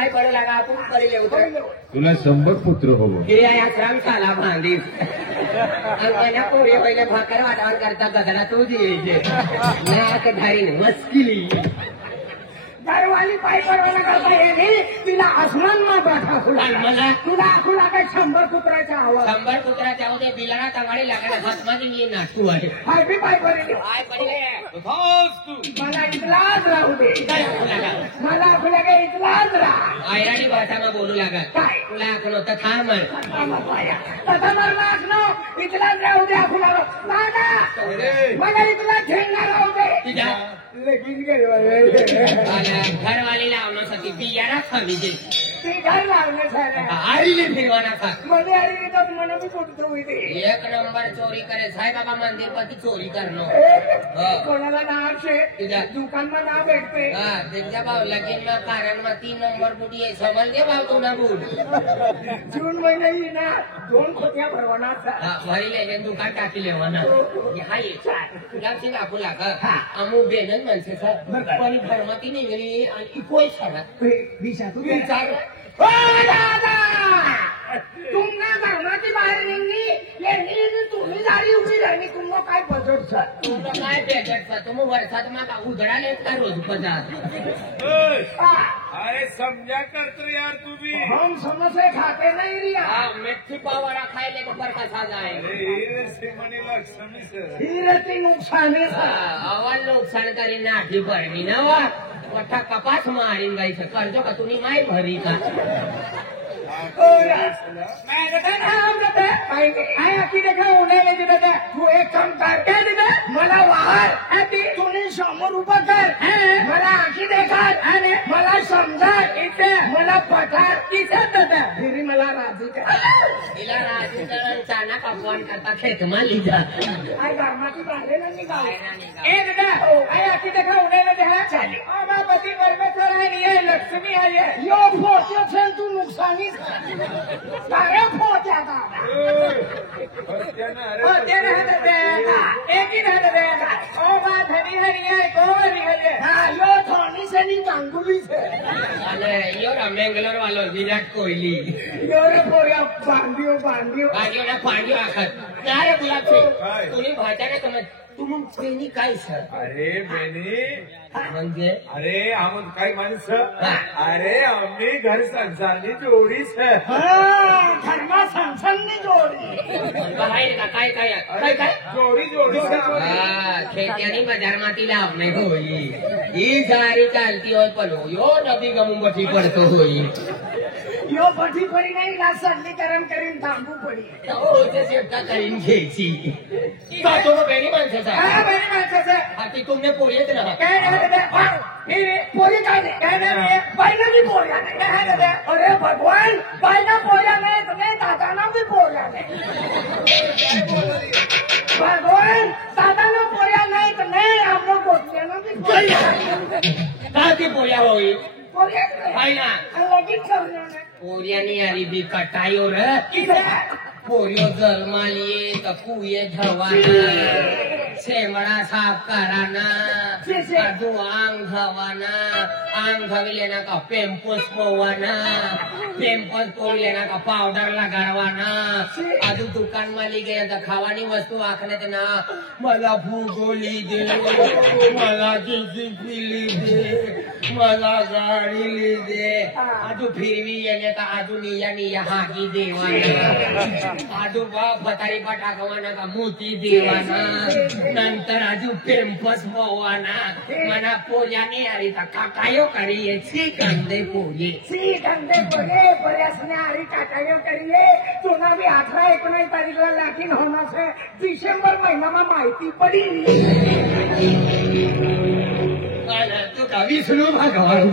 पाय पडू लागा आपण पडले उतर तुला 100 पुत्र हवं या श्रम साला बांधीस अंगण्या पोरी पहिले भाकर वाटावर करता गदला तू द्यायचे नाक धारीन मस्किली घरवाली पाय पडवायला करता येणे तिला आसमानमा बैठा खुला मला तुला खुला काय 100 कुत्राच्या आवाज 100 कुत्राच्या होते बिलाना तंगाडी लागला हातमध्ये मी नाटू आहे हाय बी पाय पडले पाय पडले मला इतलाच राहू दे काय लागा मला खुला काय इतलाच राहा आयराणी भाषाમાં बोलू लागत काय तुला आखलो तर थांब तसा मला आखनो इतलाच राहू दे खुला दादा मला इतला ठेवणार राहू दे तुझ्या लगीन गेलो घरवाली लावण्यासाठी बियाणा खावी दे ती घर लावले सारा आईले फिरवाना खा मध्ये आली तर मन बी कुठं होते एक नंबर चोरी करे साई बाबा मंदिर पर चोरी करणं कोणाला नाव तुझ्या दुकानमा नाव भेटते हा त्यांच्या भाऊ लगीन में कारण में 3 नंबर बुटी आहे समजले भाऊ तुला बूट जून महिना येईना 2 खोट्या भरवाना भरी लेने दुकान टाकी लेवाना हाय तुला ते आपू लागा अमू बेनन म्हणते सर पण धर्माती निघली आणि कोई छाना विचार दादा तुमना धर्माची बाहेर निघली तुम्ही झाली उभी राहिली तुम्हाला काय बजट सर तुला काय बेगट तुम्ही वर्षात मागा उधळाले का रोज पदार्थ अरे समझा करतो यार तू भी हम समोसे खाते नहीं रिया मिठी पावड़ा खायले तो पर कसा जाए हीरती नुकसान अवल नुकसान करी नाठी भरवी ना वा मोठा कपास मारीन गाई कर्ज का तुम्ही माय भरी का तू एक काम कर मला वाहर तुम्ही समोर उभं कर मला आखी देखार आणि मला समजा इथे मला पठार इथे फिरी मला राजू तिला राजू करण चाना कपवान करता खेत मा लिजा घरमाची बांधलेला आखी देखा उन्हें द्या चालेल पती परमेश्वर आहे लक्ष्मी आहे यो फोटो असेल तू नुकसानी सारे फोट्या મેંગલોર વાળો વિરાટ કોહલી બાંધ્યો ભાગ્યો ના ભાગ્યો આખત તારે ગુલાબ છે તુની ભાષાને સમજ તું તેની काय सर अरे बेनी म्हणजे अरे आम्ही काय माणसं अरे आम्ही घर संसारनी जोडीच धर्मा संसारनी जोडी बाहेर का काय काय काय काय जोडी जोडी ખેતિયાની બજારમાંથી લાવ નહીં હોય ઈ સારી ચાલતી હોય પણ યો નદી ગમુંગથી પડતો હોય यो पठी पडी नाही ना सरलीकरण करीन थांबू पडी शेपटा करीन घ्यायची तो बेणी माणसाचा हाती तुमने पोरी येते ना पोरी काय नाही बायला बी पोऱ्या नाही अरे भगवान बायला पोऱ्या नाही तुम्ही दादाना बी पोऱ्या नाही भगवान दादाना पोऱ्या नाही तर नाही आपण पोचल्यानं बी पोऱ्या का ती पोऱ्या होई पोऱ्या हाय ना लगीन करून पोऱ्यानी आली बी कटायो र पोरियो जन्माली तर कुये धवाना शेमडा साफ कराना आजू अंग धवाना अंग धविले ना का पेम्पस पोवाना पेम्पस पोविले ना का पावडर लगाडवाना आजू दुकान माली गेले तर खावानी वस्तू आखण्यात ना मला भूगोली दे मला जिली दे मला गाडी दे आजू फिरवी येणे का आजू निया हागी देवाना आजू भतारी पटाकवाना का मोती देवाना नंतर आजू पेम्पस पोवाना मना पोल्याने आली तर काकायो करिये श्रीखंडे पोये पर्यासने आरी काकायो करिये तुला बी 18-19 तारीखला लाखीन होणार है डिसेंबर महिनामा माहिती पडी तुका विष्णू भगवान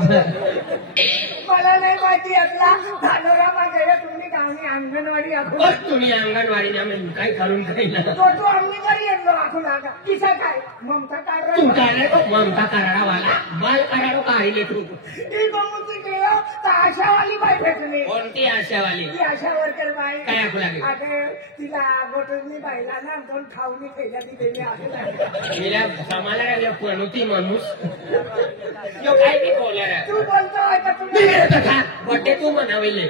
मला नाही माहिती असला धानोरा माझ्या तुम्ही गावनी अंगणवाडी आखू तुम्ही अंगणवाडी आम्ही काय करून खायला तो अंगणवाडी येतो आखू लागा किसा काय ममता काय तू काय ममता कराडा वाला बाल कराडो काढले तू ती गमती गेलो तर आशावाली बाई भेटली. कोणती आशावाली? ती आशा वर्कर बाई. काय ऐकू लागली? अगं तिला गोटनी बाईला ना 2 खाऊनी खेळल्या दिलेली आहे. तिला समाला लागल्या पणती माणूस यो काय बी बोलणार तू बोलतोय का तुम्ही? बड्डे तू म्हणाविले.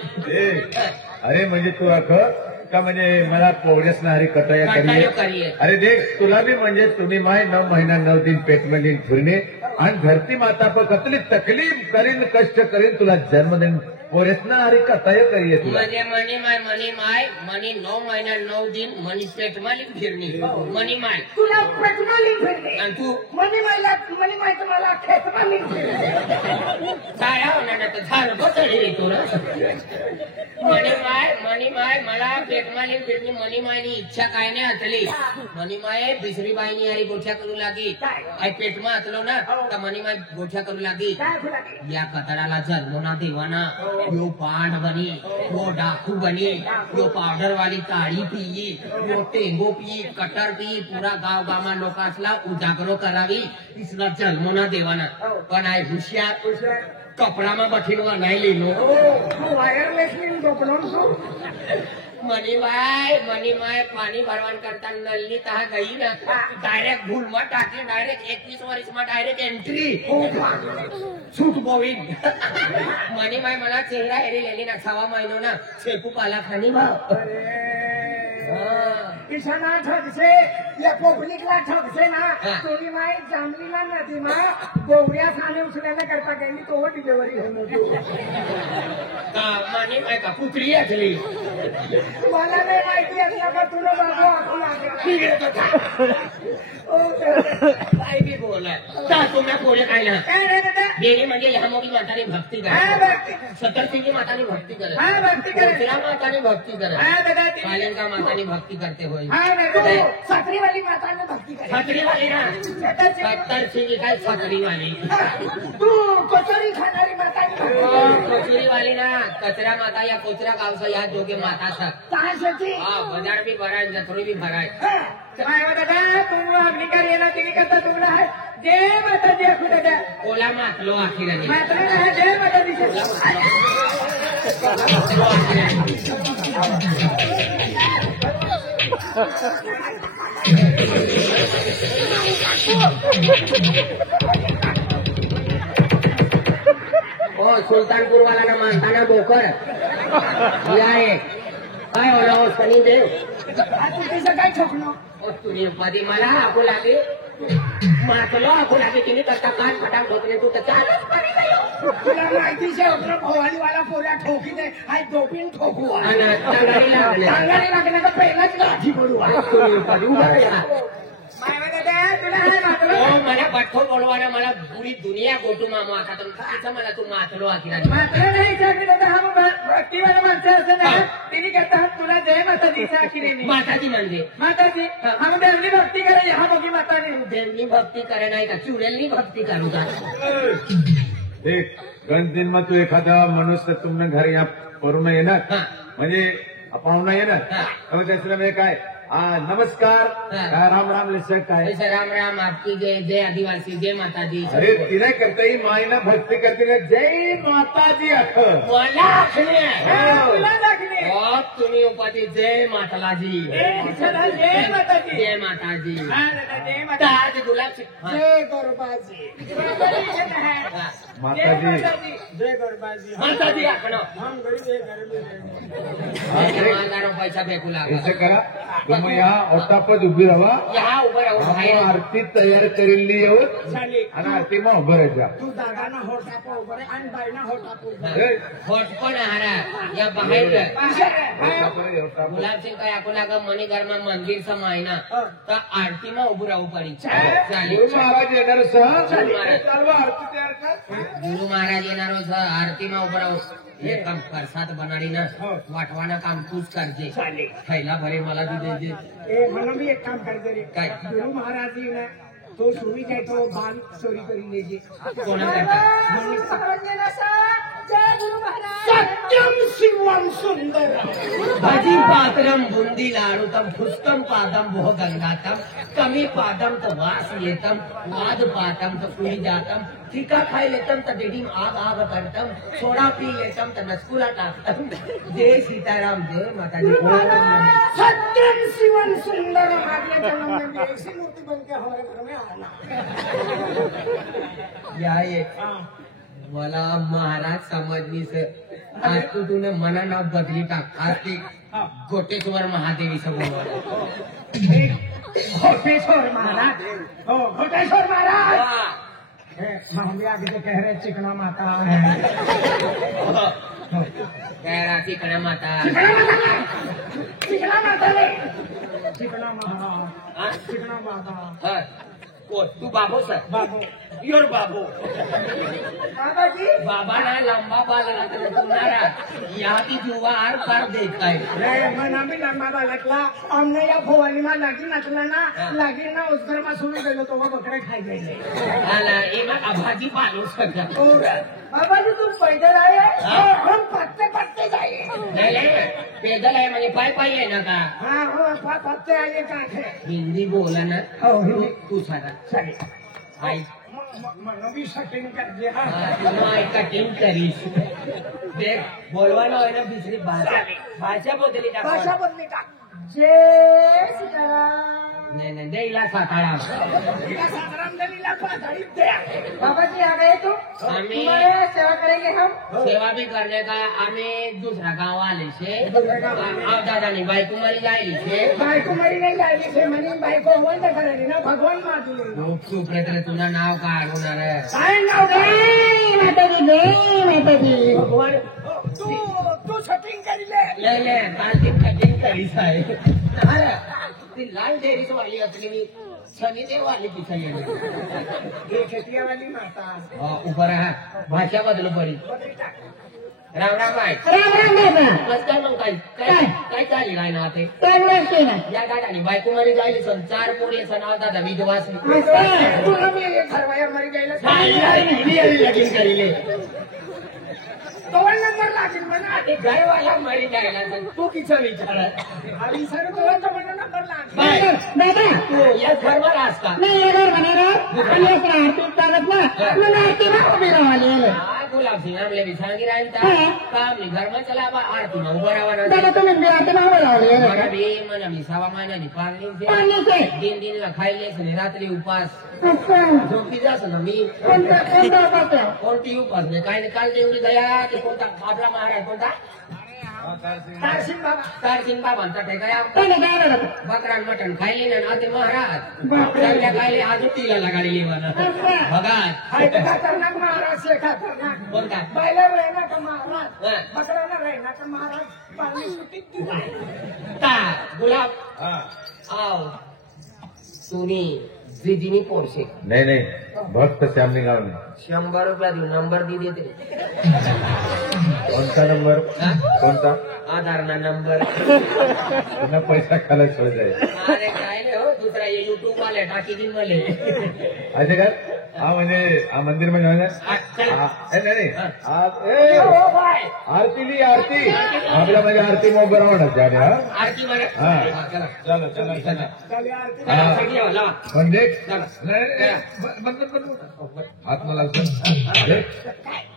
अरे म्हणजे तू अखं का म्हणजे मला पोवड्यास नारी कटाया करिये. अरे देख तुला भी म्हणजे तुम्ही माय 9 महिना 9 दिन पेट में लीन फिरणे आणि धरती माता पर कतली तकलीफ करीन कष्ट करीन तुला जन्म देईन पोरेस नारी कटाया करिये तुला. म्हणजे मनी 9 महिना 9 दिन मनी पेट माली फिरणी मनी माय तुला पेटमाली फिरली आणि तू मनी माय तुम्हाला खेतमाली फिरली. काय होणार तर झालं बसली तू मनी माय मला पेटमाली फिरणी मनी मायनी इच्छा काय नाही असली. मनी माय दुसरी बाईनी आणि गोठ्या करू लागी. आई पेटमा असलो ना तर मनी माय गोठ्या करू लागी. काय फुलाकी? या कतराला जन्मना देवाना यो पांड बनी यो डाकू बनी यो पावडर वाली काळी पिई यो टेंगो पिई कटर पिई पुरा गाव गामा लोकांसला उजागरो करावी इसला जन्मना देवाना. पण आई हुशियार कपडाમાં બઠીનો નાઈ લીનો. वायरलेस ની ગોપલોન છું. મનીમાય પાણી ભરવાન કરતા નલની તા ગઈ ને ડાયરેક્ટ ભૂલમાં ટાકી ડાયરેક્ટ 21 વર્ષમાં ડાયરેક્ટ એન્ટ્રી છૂટ બોવીન. મનીમાય मला चेहरा हेरी लेली ना 6 મહિનો ना छेकू पाला खानी भाव. ईशाना ठगसे या पब्लिकला ठगसे ना तुम्ही माय जांभलीला नदीमा गोवड्या खाणे उचलायला करता गेली तो डिलिव्हरी होऊन मनीमाय का पुत्री असली. मला नाही माहिती असलं का तुला बाबा आपण काय बी बोलाय तुम्ही बोले काय ना देवी म्हणजे ह्या मोठी माताने भक्ती करा. 70 माताने भक्ती करा. माताने भक्ती करा. कालिका माताने भक्ती करते होय. साखरी वाली माताने भक्ती करे. छत्री वाली ना 70 सिंगी काय छत्री वाली. तू कचोरी खाणारी माताने कचोरी वाली ना कचरा माता या कोचरा गावचा या दोघे माता सर. त्यासाठी बाजार भी भराय जत्रो भी भराय. दादा तुम्हाला अग्नि कार्य ना तुम्ही करता तुम्हाला आहे जय माता जय खुदा ओला मातलो आखिर माता आहे जय माता दी. ओ सुलतानपूर वाला ना मानताना बोकर या एक काय होला हो सनी देव तिचं काय ठोकणं तुम्ही उपाधी मला आखू लागे मातलो आखू लागे तिने करता कान फटाक ढोकले तू तर चालच पाणी गयो. तुला माहिती शे भवानी वाला पोऱ्या ठोकी दे हाय दोपीन ठोकू चांगली लागले तर पहिलाच लाठी पडू मला बठ्ठो बोलवाना मला पुरी दुनिया गोटू मामा आता तर मला तू मातलो आखिर मात्र नाही भक्तीवाला माणसं असं ना तिने करतात तुला जय माता दीच्या आखिरे माताजी म्हणजे माताजी हम देवनी भक्ती करे हा बघी माताने देवनी भक्ती करे नाही का चुरेलनी भक्ती करू का. देख गणदिन मग तू एखादा मनुष्य तुमने घरी या करून येणार म्हणजे पाहुणा येणार तर त्याच्यामध्ये काय नमस्कार राम राम लिशक काय राम राम आपकी जय जय आदिवासी जय माताजी. अरे तिने करता ही माईला भक्ती करते ना जय माताजी मला तुला दाखले तुम्ही उपाधी जय मातालाजी जय माताजी जय माताजी जय माता गुलाब जय गरबाजी माताजी जय गरबाजी माताजी आपण हम गरीब है घर में पैसा फेकू असं लागला. करा तुम्ही या ओटापत उभी राहा या उभं राहून बाहेर आरती तयार करेली येऊन चालेल आणि आरती मग उभं राहायच्या. तू दादाना होटापा उभं रे आणि बाईना होटापा उभं होट पण हारा या बाहेर रे. गुलाब सिंह काय आपण मनी घरमा मंदिर सम आहे ना तर आरती में उभं राहू पडी. चालेल गुरु महाराज येणार सह गुरु महाराज. चालवा आरती तयार कर. गुरु महाराज येणार आरती में उभं राहू हे काम प्रसाद बनाडी ना वाटवाना काम तूच करते. खायला बरे मला बी दे. मला मी एक काम करते रे काय गुरु महाराज ने तो सुरी काय तो बाल चोरी करी लेजे कोणा करता जय गुरु महाराज सत्यम शिवम सुंदर भजी पात्रम बुंदी लाडुतम पुष्टम पादम भो गंगातम कमी पादम तो वास येतम वाद पातम तो कुली जातम टीका खाई लेतम तो डेडीम आग आग करतम सोडा पी लेतम तो नसकुला टाकतम जय सीताराम जय माता दी सत्यम शिवम सुंदर अगले जन्म में भी ऐसी मूर्ति बन के हमारे घर में आना या ये मला महाराज समजली सर आज तूने मना नाव बदली टाक आज ते गोटेश्वर महादेवी समोर घोटेश्वर महाराज हो घोटेश्वर महाराज महादेवी आगे तो कह रहे चिकना माता है कह रहा चिकना माता चिकना माता नहीं चिकना महाराज चिकना माता तू बाबू सर बाबू योर बाबू बाबा जी बाबा ना लंबा बाल तुम्हारा यहाँ की जुवार कर देता है मना भी लंबा बालकला हमने या भोवालीमा लागी नचला ना लागी ना उस घर में सुरू गेलो तो वो बकरे खाई गए एवं भाजी पालो सगळं बाबा जी तुम पैदल आए हम पत्ते पत्ते जाइए नहीं पैदल आहे म्हणजे पाय पाय आहे ना का हाँ हो पत्ते आइए कहाँ थे हिंदी बोला ना हो हिंदी तू सारा सही आई મને બી સેટિંગ કરી દે હા कटिंग करीस देख बोलवानो आहे ना दुसरी भाषा भाषा बदली टाक भाषा बदली टाक जय सीताराम नाही नाही देईला सातारा इला साताराम देवीला पाथरी दे बाबा जी आ गए तो आम्ही तुम्हारे सेवा करेंगे हम सेवा भी करने का आम्ही दुसरा गाव आले छे दादानी बायको मरी जायली छे बायको मरी नहीं जाएगी से मनी बायको होल दे करेगी ना भगवान मार दिए लोक सुप्रेत्र तुझं नाव काढणार काय नाव रे माताजी भगवान तू सेटिंग करी ले ले काल ती कटिंग करीस आहे ती लाल डेअरीच वाली असली मी शनिदेव वाली पिछाली ये खेतिया वाली माता ऊपर हा भाषा बदलू पडी बदली टाक राम राम बाय राम बाबा बस काय मग काय चालली काय ना ते चांगलंच आहे ना या गाडाने बायको मध्ये जायली सण 4 पोरी सण होता दादा विधवास तुला मी ठरवाया मरी जायला लगीन करीले दोन नंबर लागेल म्हणा ते घरवाला मरी जायला सण तू किचा विचार अभी सर दोन नंबर लागेल बाबा तू या घरवर आस का नाही येणार म्हणा आणि असं आरती चालत ना मला आरती ना उभी राहावी गुलाब सिंह हमले भी सांगी राहिलता काम नहीं घर में चला बा आरती में उभा रावा दादा तुम्ही मी आरती ना उभी राहावी मारा भी मन मी सवा महिन्यानी पाळणी पाळणी से से. दिन ला खायले से रात्री उपास अच्छा झोपी जास ना मी कोणता उपास आहे? कोणती उपास नाही काय नाही काल देवडी दया ते कोणता आपला महाराज कोणता तारसिंग बाबा तारसिंग बाबांचा ठेकाया कोणी काय लागत? बकरान मटण खायले ना ते महाराज बापरे. चांगल्या खायले आज तिला लगाडी लेवाना अच्छा. बघा हाय तो खतरनाक महाराज से खतरनाक कोणता बैला रहना का महाराज हा. बकराना रहना का महाराज पानी सुटी ता गुलाब आओ सुनी जीजीनी पोरशे नाही नाही भक्त श्यामनी गाव नाही 100 रुपया देऊ नंबर दी देते कोणता नंबर हा? कोणता आधार ना नंबर पुन्हा पैसा खायला सोय जाईल अरे काय नाही हो दुसरा युट्यूब वाले टाकी दिन वाले असे काय हा म्हणजे हा मंदिर मध्ये आहे ना? नाही ओ भाई आरती आरती आपल्या म्हणजे आरती मग बरोबर हा आरती मध्ये हा. चला चला चला चला चले आरती चला, सगळी हो, लावा. म्हणजे चला. हात मला असं.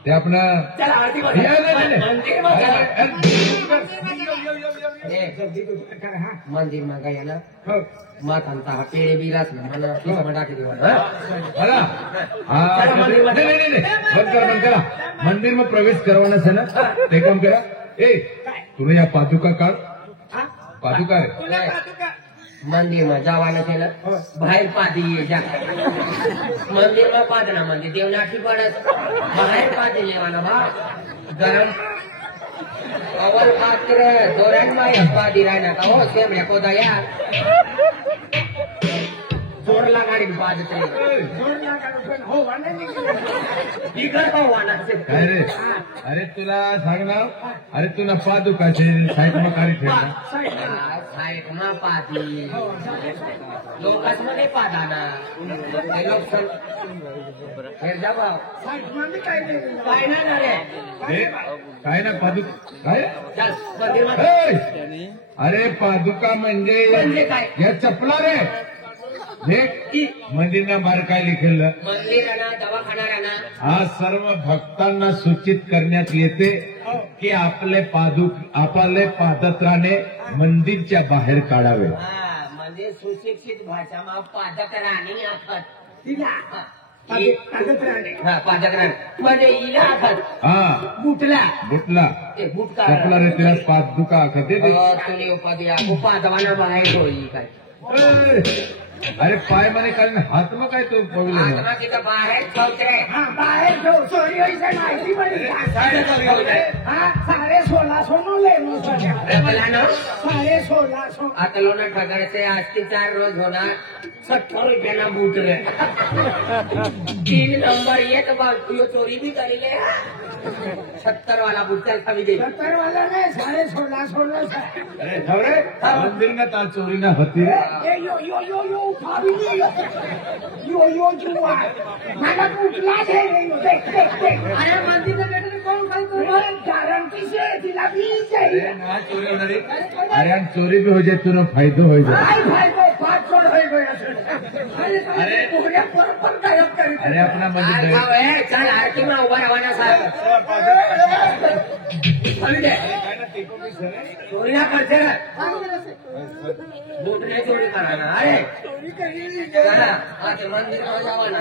ते आपलं चला आरती हे आहे, नाही, नाही. मंदिर मध्ये चला. कर हा मंदिर मा गया ना हो. मातांचा हा पेढे बिरास ना मला खिशामध्ये टाकी देवा हा? बघा. हा, नाही, नाही, नाही. बंद करा बंद करा मंदिर में प्रवेश करवाना है ना ते काम करा ए तुला या पादुका काढ हा पादुका रे तुला पाहतो का मंदिर में जावाना केलं बाहेर पाठी ये जा मंदिर में पादना म्हणजे देवनाठी पडत बाहेर पाठी लेवाना बा गरम अवर पात्र धोरण माय पादी राहना का हो सेमड्या कोदया जोर लगाडी पादते जोर लागा पण हो वाणे बिगर भगवानाचे काय रे अरे तुला सांग ना अरे तुला पादुकाचे साईड मग काढी ठेवला साईडमा पादी लोकांच मध्ये पादाना लोक जा भाऊ काय नाही झाले काय ना पादुक काय चल मंदिर ए! अरे पादुका म्हणजे काय या चपला रे हे मंदिरना बाहेर काय लिखेलं मंदिराना दवाखाना हा सर्व भक्तांना सूचित करण्यात येते की आपले पादत्राणे मंदिरच्या बाहेर काढावे म्हणजे सुशिक्षित भाषामा पादक राणी आखत पादक राणी म्हणजे इला आखत हा बुटला बुटला ते बुट चपला रे तिला पादुका खाते तुला उपाधी आपू पादवाना बाहेर होई काय अरे पाय म्हणे कारण हात मग काय तो पगले आत्मा तिथं बाहेर ठेवते बाहेर ठेव चोरी व्हायची माहिती पडली साडे 1600 लेनो मला ना साडे 1600 आता लोना ठगायचे आज ते 4 रोज होणार 70 रुपयाना बूट रे 3 नंबर 1 बाजू चोरी भी करेले 70 वाला बूट चल खावी गई 70 वाला नाही 1650 अरे ठवरे मंदिर ना ता चोरी ना होती यो भाभी यो जुआ मला कुठलाच आहे देख अरे मंदिर में बैठे कौन काय करू गारंटी से तिला भी चाहिए ना चोरी होणारी अरे आणि चोरी भी हो जाए तुला फायदो हो जाए काय फायदा 5 करोड होई गयो अरे कोहड्या पर गायब करी अरे अपना मंदिर आहे चल आरती में उभा राहना साहेब चोरी ना करते बूट नाही चोरी कराना अरे मंदिर में जावाना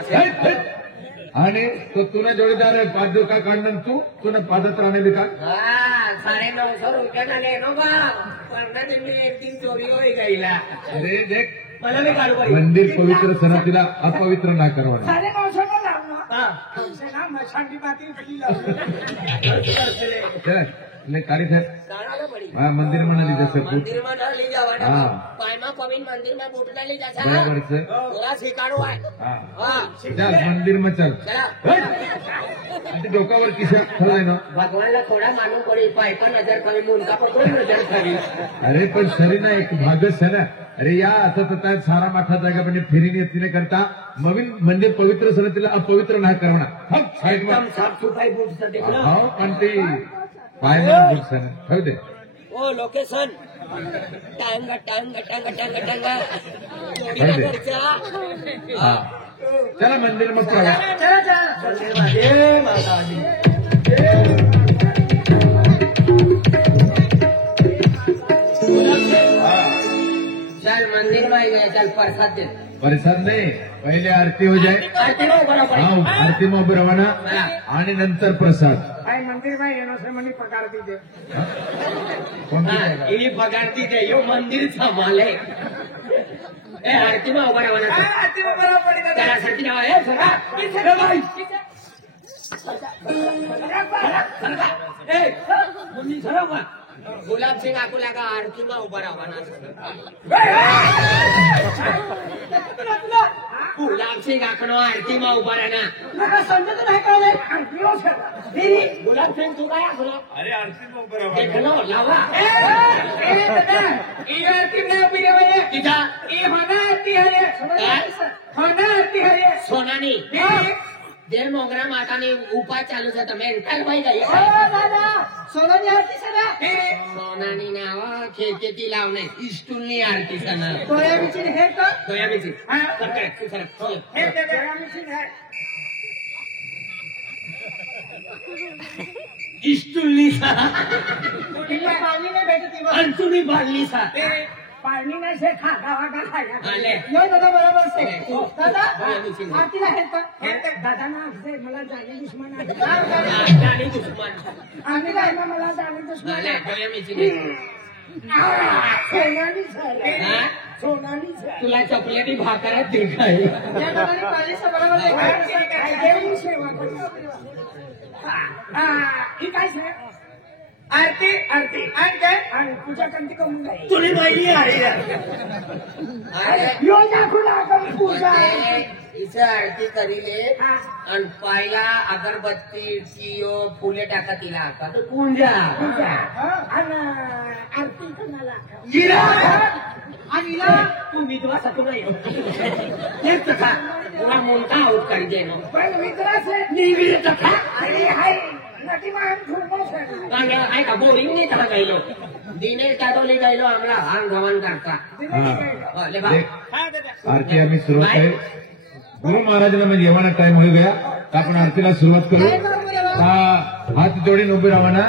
आणि तो तुला जोडीदार आहे पादुका काढणं तुला पादत राहणे बी का 950 रुपयाना लेनो बा पण मी एक दिन चोरी होई गईला अरे देख मला मी काढू पाहिजे मंदिर पवित्र सणातीला अपवित्र ना करवाना 950 लावना ना मशांगी बाती चल ले काढी थे जाना पड़ी हा मंदिर म्हणाली जसं तू मंदिर में न ले जावाना हाँ। पायमा पविन मंदिर में बूट न ले जा बरोबर सर थोड़ा सिखाड़ो है हा हाँ चल मंदिर में चल चला आणि डोकावर किशा ठरलाय ना भगवान ला थोड़ा मालूम पड़ी पाय पर नजर करी मुंडका पकडून नजर करी अरे पण शरीर ना एक भागच है ना अरे या असं तर सारा माठा जागा म्हणजे फिरीने येतीने करता नवीन म्हणजे पवित्र सणातीला अपवित्र नाही करणार हम साईड एकदम साफ सफाई बूट से देख लो हो पण ते पाय म्हणून बुक सण ठेव दे ओ लोकेशन टांग टांग टांग टांग टांग चोरी अरे. ना करचा हा चला मंदिर मग चला चला मंदिर में जय माता दी चल मंदिर में गए चल प्रसाद दे परिसर नाही पहिले आरती हो जाए आरती में बरोबर हा आरती मग उभं रवाना आणि नंतर प्रसाद काय मंदिर में येणं से मनी पगार दीजिए कोणती ये पगारती दे यो मंदिर संभाले ए आरती में उभा राहणार आरती में बरोबर पडेगा त्यासाठी नाव आहे सरा किती भाई ए मुनी सरा वा गुलाब सिंह आकुला का आरती में उभा राहणार गुलाब सिंह आखनो आरती में उभा राहणार मला समजत नाही का रे आरतीओ से गुलाब सिंह तू काय आखलो अरे आरती मग बरोबर देखलो लावा ए दादा ई आरती में उभी रे किता ई होना आरती है होना आरती है सोनानी दे मोगरा मातानी उपा चालू છે તમે એન્ટાલ ભાઈ ગઈ ओ दादा सोनानी आरती सदा સોનાની નાવ ખેકેતી લાવને ઈસ્ટુલની આરતી છે ને तोया बिची है का દોયા બીજી હા સરકાર સરકાર हे दादा बिची है ઈસ્ટુલની સા इला पाणी नाही भेटती मग અંતુની બાળની સા पाणी नाही से खागा वागा खाया आले. यो दादा बरोबर से हो. दादा हो, बिची. आरतीला है का दादा ना से मला जाणे दुश्मन आहे જાણી દુશ્મન आम्ही काय ना मला जाणे दुश्मन હાલે आहे દોયા બીજી सोनानी सर हा सोनानी सर तुला चपलेटी भाकरच देखाय या दादाने पालीचं बरोबर आहे देवी सेवा ही काय से आरती आरती आणि काय आणि पूजा कंटी करून जाईल तुली महिली आहे यो दाखवून आपण पूजा ये तिचं आरती करीले आणि पायला अगरबत्ती चियो फुले टाका तिला आता तर पूंजा आरती कोणाला आणि तू विधवा सतू नाही तेच कथा तुला मोठा आऊट करी दे ना पण मित्रास निगडीत कथा आणि हाय नटी मान खूप आहे का बोरिंग नाही त्याला गायलो दिनेश काटोले गायलो आम्हाला हांग गवन करता ले बा आरती आम्ही सुरुवात आहे गुरु महाराजांना म्हणजे येवाना टाइम होईल गया आपण आरतीला सुरुवात करू हात जोडीन उभी राहा ना